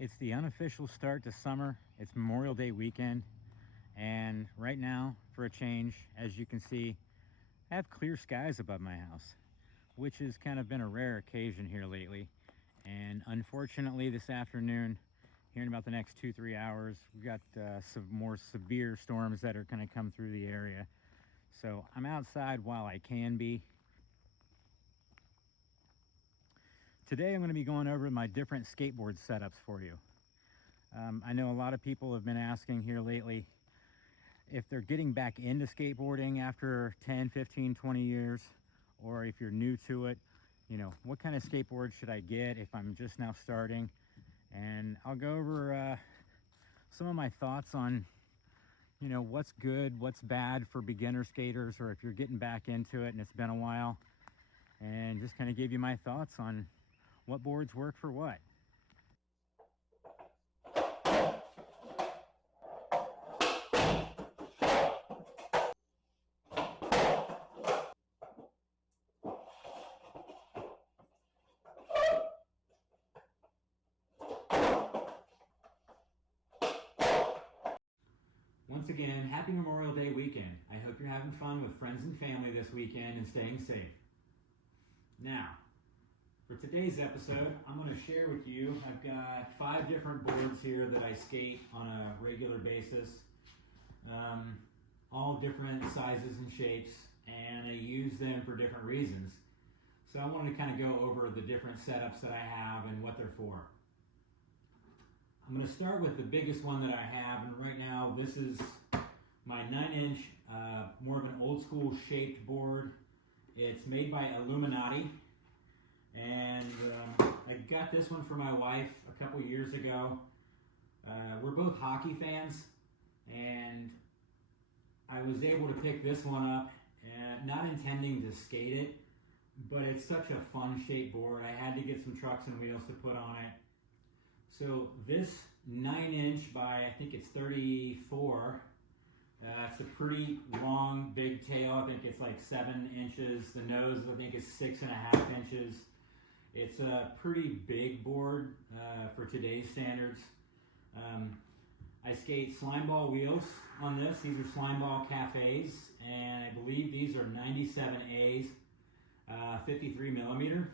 It's the unofficial start to summer. It's Memorial Day weekend, and right now, for a change, as you can see, I have clear skies above my house, which has kind of been a rare occasion here lately. And unfortunately, this afternoon, here in about the next 2-3 hours, we've got some more severe storms that are going to come through the area. So I'm outside while I can be. Today I'm going to be going over my different skateboard setups for you. I know a lot of people have been asking here lately if they're getting back into skateboarding after 10, 15, 20 years, or if you're new to it, what kind of skateboard should I get if I'm just now starting? And I'll go over some of my thoughts on, what's good, what's bad for beginner skaters, or if you're getting back into it and it's been a while, and just kind of give you my thoughts on what boards work for what. Once again, happy Memorial Day weekend. I hope you're having fun with friends and family this weekend and staying safe. Now, for today's episode, I'm going to share with you, I've got 5 different boards here that I skate on a regular basis, all different sizes and shapes, and I use them for different reasons. So I wanted to kind of go over the different setups that I have and what they're for. I'm going to start with the biggest one that I have, and right now this is my 9-inch, more of an old school shaped board. It's made by Illuminati, and I got this one for my wife a couple years ago. We're both hockey fans, and I was able to pick this one up, not intending to skate it, but it's such a fun shaped board. I had to get some trucks and wheels to put on it. So this 9-inch by, I think it's 34, it's a pretty long, big tail. I think it's like 7 inches. The nose, I think, is 6.5 inches. It's a pretty big board for today's standards. I skate slime ball wheels on this. These are slime ball cafes, and I believe these are 97As, 53 millimeter.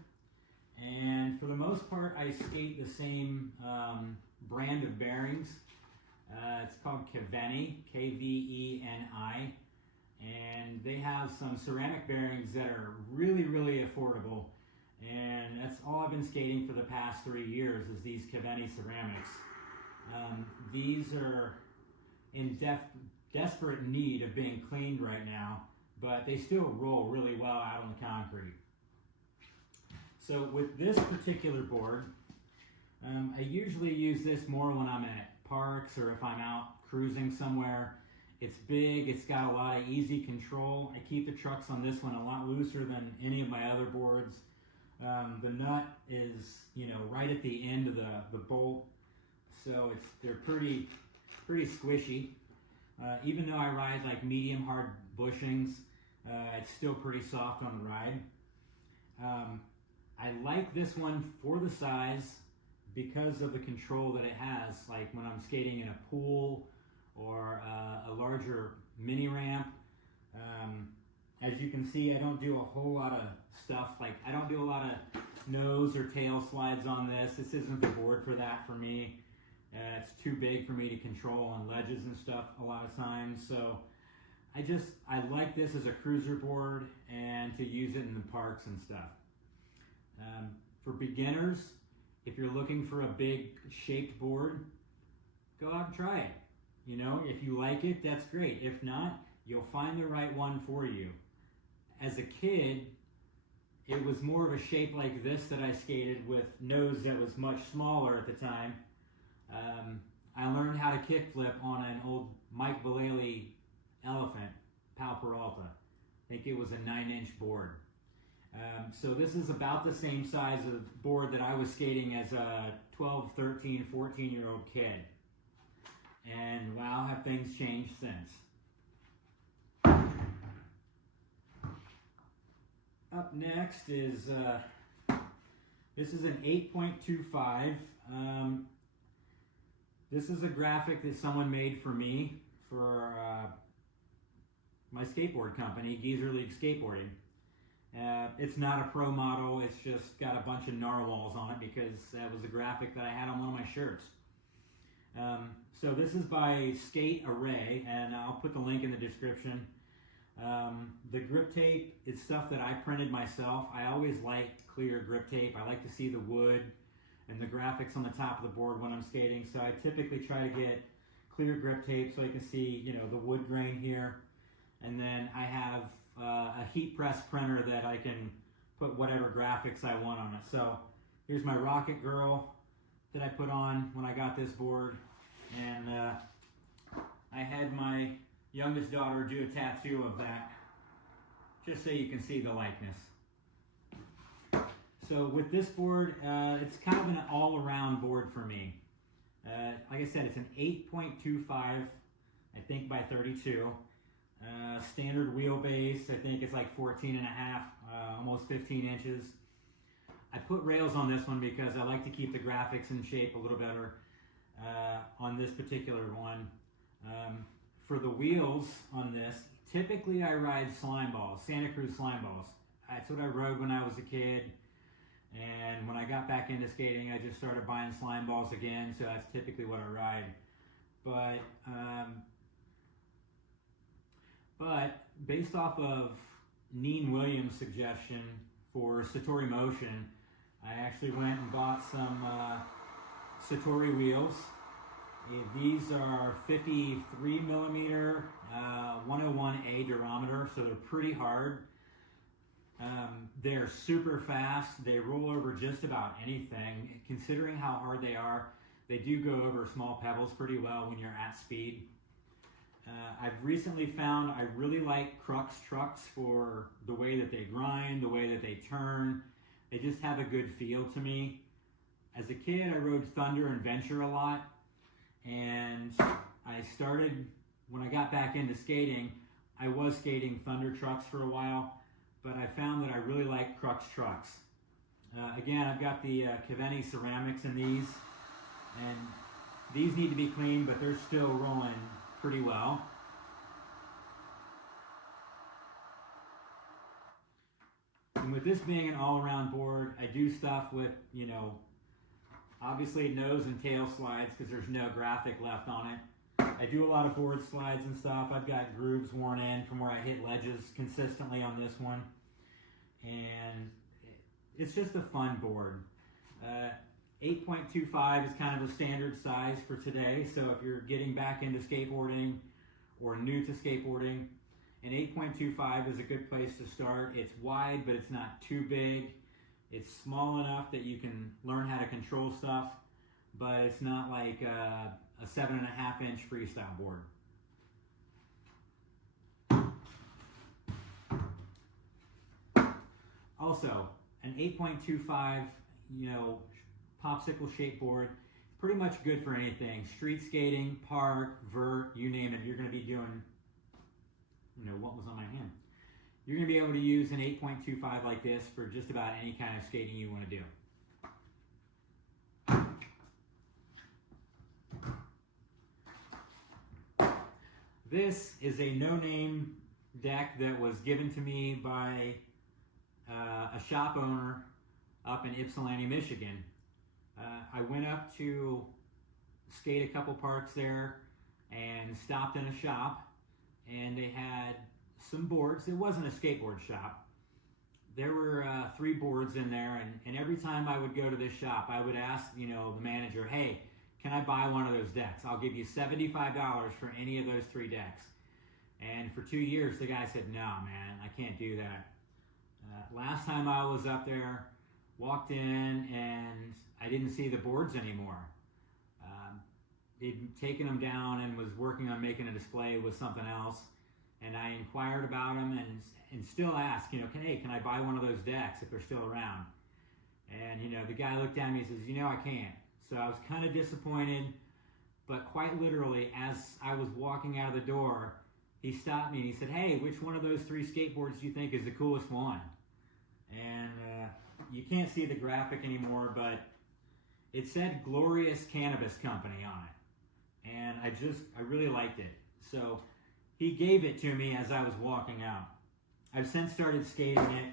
And for the most part, I skate the same brand of bearings. It's called Keveni, Kveni, and they have some ceramic bearings that are really, really affordable. And that's all I've been skating for the past 3 years is these Keveni ceramics. These are in desperate need of being cleaned right now, but they still roll really well out on the concrete. So with this particular board, I usually use this more when I'm at parks or if I'm out cruising somewhere. It's big, it's got a lot of easy control. I keep the trucks on this one a lot looser than any of my other boards. The nut is, right at the end of the bolt, so they're pretty squishy. Even though I ride like medium hard bushings, it's still pretty soft on the ride. I like this one for the size because of the control that it has, like when I'm skating in a pool or a larger mini ramp. As you can see, I don't do a whole lot of stuff, like I don't do a lot of nose or tail slides on this. This isn't the board for that for me. It's too big for me to control on ledges and stuff a lot of times. So I like this as a cruiser board and to use it in the parks and stuff. For beginners, if you're looking for a big shaped board, go out and try it. If you like it, that's great. If not, you'll find the right one for you. As a kid, it was more of a shape like this that I skated with nose that was much smaller at the time. I learned how to kickflip on an old Mike Vallely Elephant, Pal Peralta. I think it was a 9-inch board. So this is about the same size of board that I was skating as a 12, 13, 14-year-old kid. And wow, have things changed since. Up next is, this is an 8.25. This is a graphic that someone made for me for my skateboard company, Geezer League Skateboarding. It's not a pro model, it's just got a bunch of narwhals on it because that was a graphic that I had on one of my shirts. So this is by Skate Array, and I'll put the link in the description. The grip tape is stuff that I printed myself. I always like clear grip tape. I like to see the wood and the graphics on the top of the board when I'm skating, so I typically try to get clear grip tape so I can see, you know, the wood grain here. And then I have a heat press printer that I can put whatever graphics I want on it. So here's my Rocket Girl that I put on when I got this board, and I had my youngest daughter do a tattoo of that just so you can see the likeness. So with this board, it's kind of an all-around board for me. Like I said, it's an 8.25, I think, by 32. Standard wheelbase, I think it's like 14 and a half, almost 15 inches. I put rails on this one because I like to keep the graphics in shape a little better on this particular one. For the wheels on this, typically I ride slime balls, Santa Cruz slime balls. That's what I rode when I was a kid. And when I got back into skating, I just started buying slime balls again, so that's typically what I ride. But based off of Neen Williams' suggestion for Satori Motion, I actually went and bought some Satori wheels. These are 53 millimeter 101A durometer, so they're pretty hard. They're super fast. They roll over just about anything. Considering how hard they are, they do go over small pebbles pretty well when you're at speed. I've recently found I really like Crux trucks for the way that they grind, the way that they turn. They just have a good feel to me. As a kid, I rode Thunder and Venture a lot, and I started, when I got back into skating, I was skating Thunder trucks for a while, but I found that I really like Crux trucks. Again, I've got the Caveni ceramics in these, and these need to be cleaned, but they're still rolling pretty well. And with this being an all-around board, I do stuff with, you know, obviously nose and tail slides because there's no graphic left on it. I do a lot of board slides and stuff. I've got grooves worn in from where I hit ledges consistently on this one. And it's just a fun board. 8.25 is kind of a standard size for today, so if you're getting back into skateboarding or new to skateboarding, an 8.25 is a good place to start. It's wide, but it's not too big. It's small enough that you can learn how to control stuff, but it's not like a 7.5 inch freestyle board. Also, an 8.25, you know, popsicle shape board, pretty much good for anything. Street skating, park, vert, you name it. You're going to be doing, you know, what was on my hand. You're going to be able to use an 8.25 like this for just about any kind of skating you want to do. This is a no-name deck that was given to me by a shop owner up in Ypsilanti, Michigan. I went up to skate a couple parks there and stopped in a shop, and they had some boards. It wasn't a skateboard shop. There were 3 boards in there, and every time I would go to this shop, I would ask, you know, the manager, hey, can I buy one of those decks? I'll give you $75 for any of those 3 decks. And for 2 years, the guy said, no, man, I can't do that. Last time I was up there, walked in, and I didn't see the boards anymore. He'd taken them down and was working on making a display with something else. And I inquired about them and still asked, you know, can I buy one of those decks if they're still around? And, you know, the guy looked at me and says, you know, I can't. So I was kind of disappointed, but quite literally, as I was walking out of the door, he stopped me and he said, hey, which one of those 3 skateboards do you think is the coolest one? And you can't see the graphic anymore, but it said Glorious Cannabis Company on it. and I really liked it. So he gave it to me as I was walking out. I've since started skating it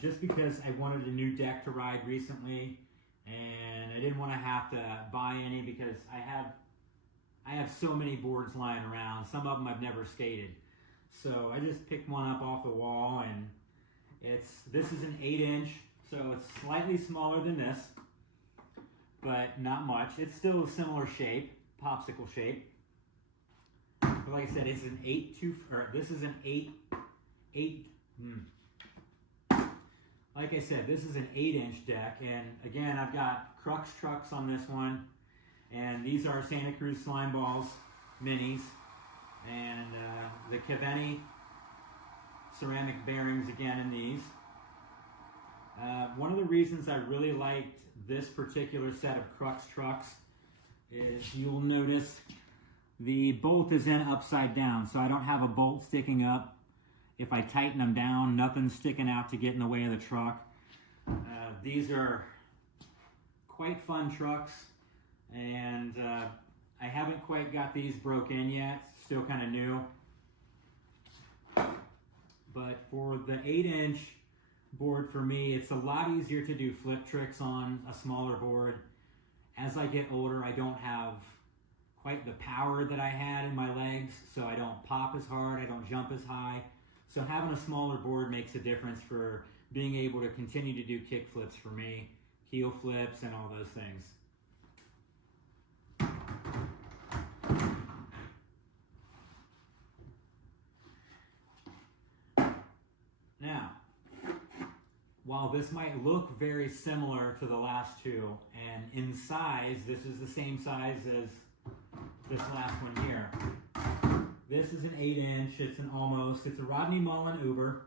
just because I wanted a new deck to ride recently, and I didn't want to have to buy any because I have so many boards lying around. Some of them I've never skated. So I just picked one up off the wall, and this is an 8-inch, so it's slightly smaller than this, but not much. It's still a similar shape, popsicle shape. But like I said, it's an this is an 8. Like I said, this is an 8-inch deck, and again, I've got Crux trucks on this one, and these are Santa Cruz Slime Balls minis, and the Keveni ceramic bearings again in these. One of the reasons I really liked this particular set of Crux trucks is you'll notice the bolt is in upside down, so I don't have a bolt sticking up. If I tighten them down, nothing's sticking out to get in the way of the truck. These are quite fun trucks, and I haven't quite got these broke in yet, still kind of new. But for the 8-inch board for me, it's a lot easier to do flip tricks on a smaller board. As I get older, I don't have quite the power that I had in my legs, so I don't pop as hard, I don't jump as high. So having a smaller board makes a difference for being able to continue to do kick flips for me, heel flips, and all those things. Now, while this might look very similar to the last two, and in size, this is the same size as this last one here. This is an 8-inch, it's a Rodney Mullen Uber,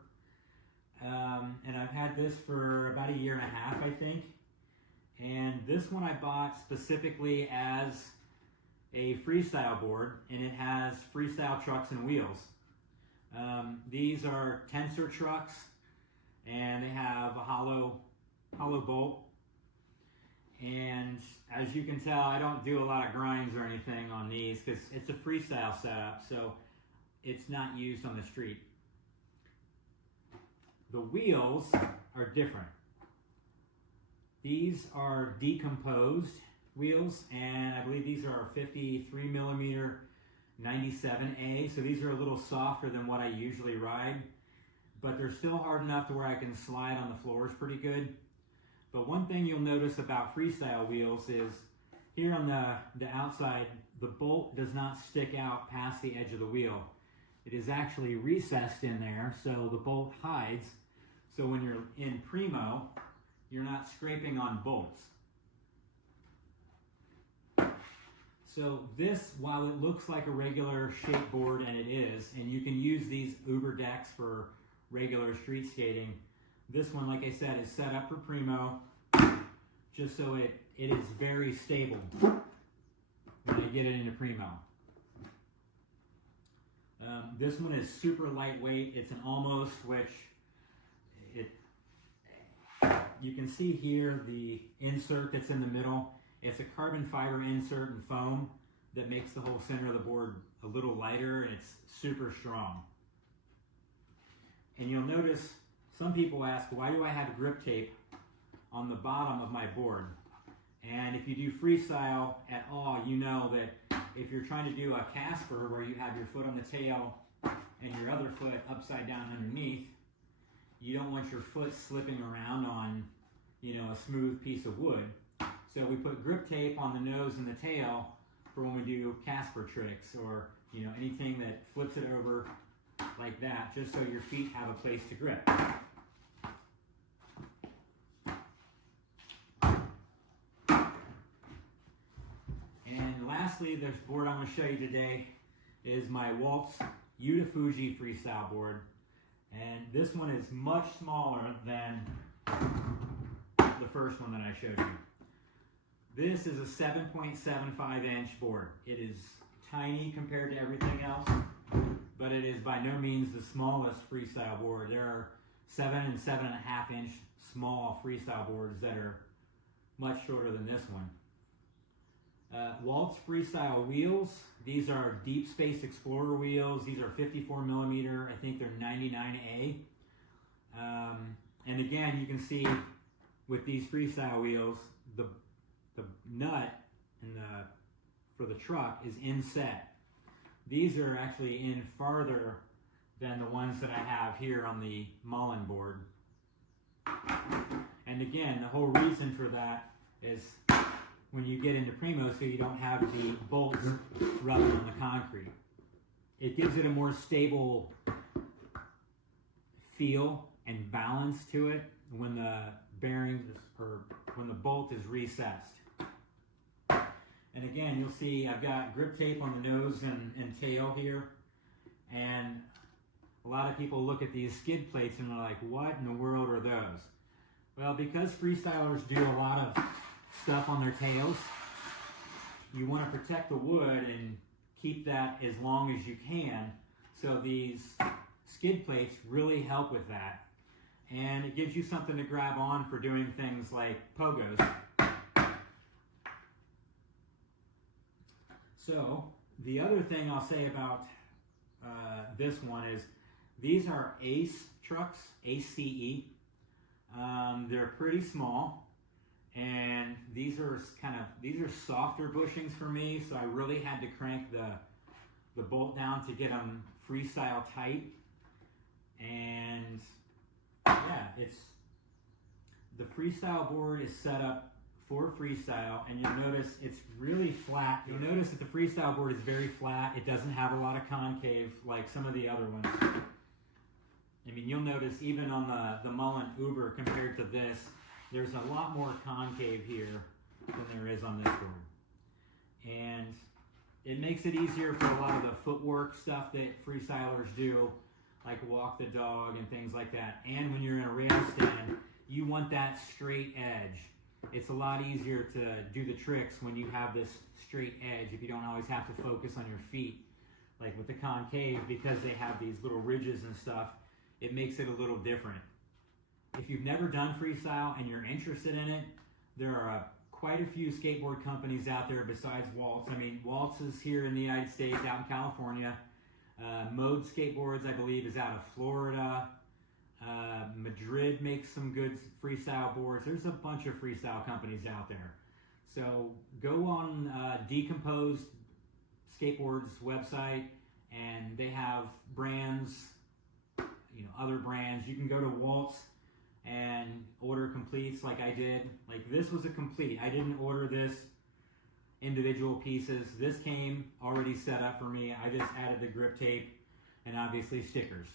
and I've had this for about 1.5 years, I think. And this one I bought specifically as a freestyle board, and it has freestyle trucks and wheels. These are tensor trucks, and they have a hollow bolt. And as you can tell, I don't do a lot of grinds or anything on these because it's a freestyle setup, so it's not used on the street. The wheels are different. These are decomposed wheels, and I believe these are 53 millimeter 97A, so these are a little softer than what I usually ride, but they're still hard enough to where I can slide on the floors pretty good. But one thing you'll notice about freestyle wheels is here on the outside, the bolt does not stick out past the edge of the wheel. It is actually recessed in there, so the bolt hides. So when you're in Primo, you're not scraping on bolts. So this, while it looks like a regular shape board, and it is, and you can use these Uber decks for regular street skating, this one, like I said, is set up for Primo, just so it is very stable when I get it into Primo. This one is super lightweight. It's an Almost, which you can see here the insert that's in the middle. It's a carbon fiber insert and foam that makes the whole center of the board a little lighter, and it's super strong. And you'll notice some people ask, why do I have grip tape on the bottom of my board? And if you do freestyle at all, you know that if you're trying to do a Casper where you have your foot on the tail and your other foot upside down underneath, you don't want your foot slipping around on, a smooth piece of wood. So we put grip tape on the nose and the tail for when we do Casper tricks or, anything that flips it over like that, just so your feet have a place to grip. And lastly, this board I'm going to show you today is my Waltz Utafuji freestyle board. And this one is much smaller than the first one that I showed you. This is a 7.75 inch board. It is tiny compared to everything else, but it is by no means the smallest freestyle board. There are 7 and 7.5 inch small freestyle boards that are much shorter than this one. Waltz Freestyle wheels. These are Deep Space Explorer wheels. These are 54 millimeter. I think they're 99A. And again, you can see with these freestyle wheels, the nut and for the truck is inset. These are actually in farther than the ones that I have here on the Mullen board. And again, the whole reason for that is when you get into Primo, so you don't have the bolts rubbing on the concrete. It gives it a more stable feel and balance to it when the bearings or when the bolt is recessed. And again, you'll see I've got grip tape on the nose and tail here. And a lot of people look at these skid plates and they're like, what in the world are those? Well, because freestylers do a lot of stuff on their tails, you want to protect the wood and keep that as long as you can. So these skid plates really help with that. And it gives you something to grab on for doing things like pogos. So the other thing I'll say about this one is these are Ace trucks, ACE. They're pretty small, and these are softer bushings for me, so I really had to crank the bolt down to get them freestyle tight. And yeah, the freestyle board is set up for freestyle, and you'll notice it's really flat. You'll notice that the freestyle board is very flat. It doesn't have a lot of concave like some of the other ones. I mean, you'll notice even on the Mullen Uber compared to this, there's a lot more concave here than there is on this board. And it makes it easier for a lot of the footwork stuff that freestylers do, like walk the dog and things like that. And when you're in a rail stand, you want that straight edge. It's a lot easier to do the tricks when you have this straight edge, if you don't always have to focus on your feet. Like with the concave, because they have these little ridges and stuff, it makes it a little different. If you've never done freestyle and you're interested in it, there are quite a few skateboard companies out there besides Waltz. I mean, Waltz is here in the United States, out in California. Mode Skateboards, I believe, is out of Florida. Madrid makes some good freestyle boards. There's a bunch of freestyle companies out there. So go on Decomposed Skateboards website, and they have brands, other brands. You can go to Waltz and order completes like I did. Like this was a complete. I didn't order this individual pieces. This came already set up for me. I just added the grip tape and obviously stickers.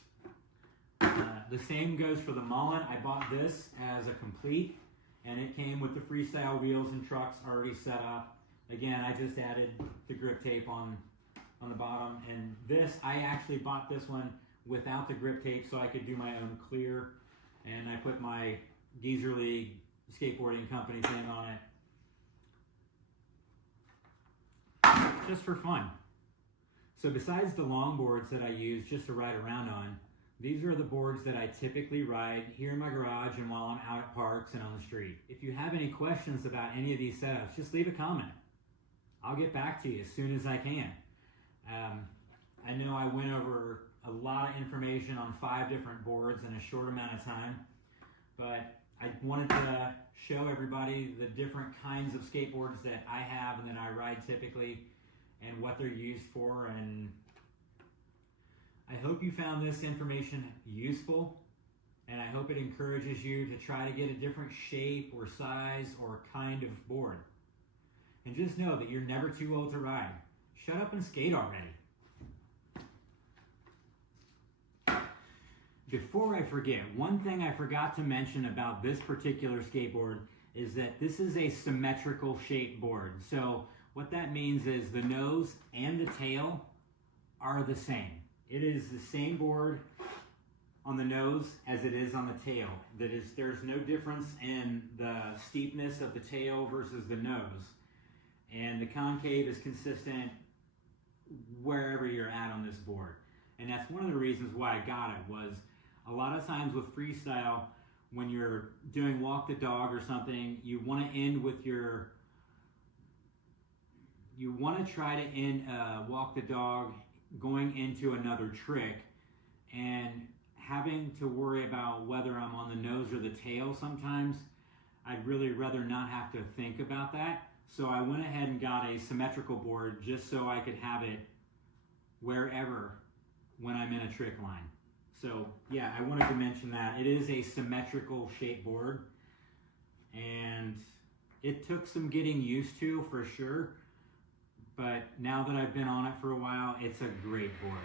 The same goes for the Mullen. I bought this as a complete, and it came with the freestyle wheels and trucks already set up. Again, I just added the grip tape on the bottom. And this, I actually bought this one without the grip tape so I could do my own clear. And I put my Geezer League skateboarding company thing on it, just for fun. So besides the long boards that I use just to ride around on, these are the boards that I typically ride here in my garage and while I'm out at parks and on the street. If you have any questions about any of these setups, just leave a comment. I'll get back to you as soon as I can. I know I went over a lot of information on 5 different boards in a short amount of time, but I wanted to show everybody the different kinds of skateboards that I have and that I ride typically and what they're used for. And I hope you found this information useful, and I hope it encourages you to try to get a different shape or size or kind of board. And just know that you're never too old to ride. Shut up and skate already. Before I forget, one thing I forgot to mention about this particular skateboard is that this is a symmetrical shaped board. So what that means is the nose and the tail are the same. It is the same board on the nose as it is on the tail. There's no difference in the steepness of the tail versus the nose. And the concave is consistent wherever you're at on this board. And that's one of the reasons why I got it. Was a lot of times with freestyle, when you're doing walk the dog or something, you want to end with your you want to try to walk the dog going into another trick and having to worry about whether I'm on the nose or the tail sometimes. I'd really rather not have to think about that. So I went ahead and got a symmetrical board just so I could have it wherever when I'm in a trick line. So yeah, I wanted to mention that. It is a symmetrical shape board, and it took some getting used to for sure, but now that I've been on it for a while, it's a great board.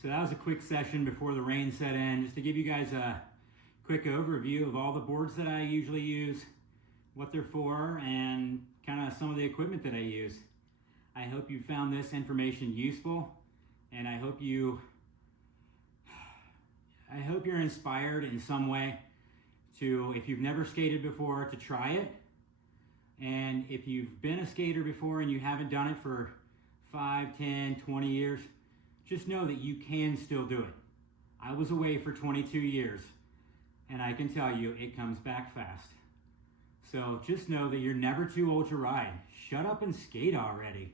So that was a quick session before the rain set in, just to give you guys a quick overview of all the boards that I usually use, what they're for, and kind of some of the equipment that I use. I hope you found this information useful, and I hope you're inspired in some way to, if you've never skated before, to try it. And if you've been a skater before and you haven't done it for 5, 10, 20 years, just know that you can still do it. I was away for 22 years, and I can tell you it comes back fast. So just know that you're never too old to ride. Shut up and skate already.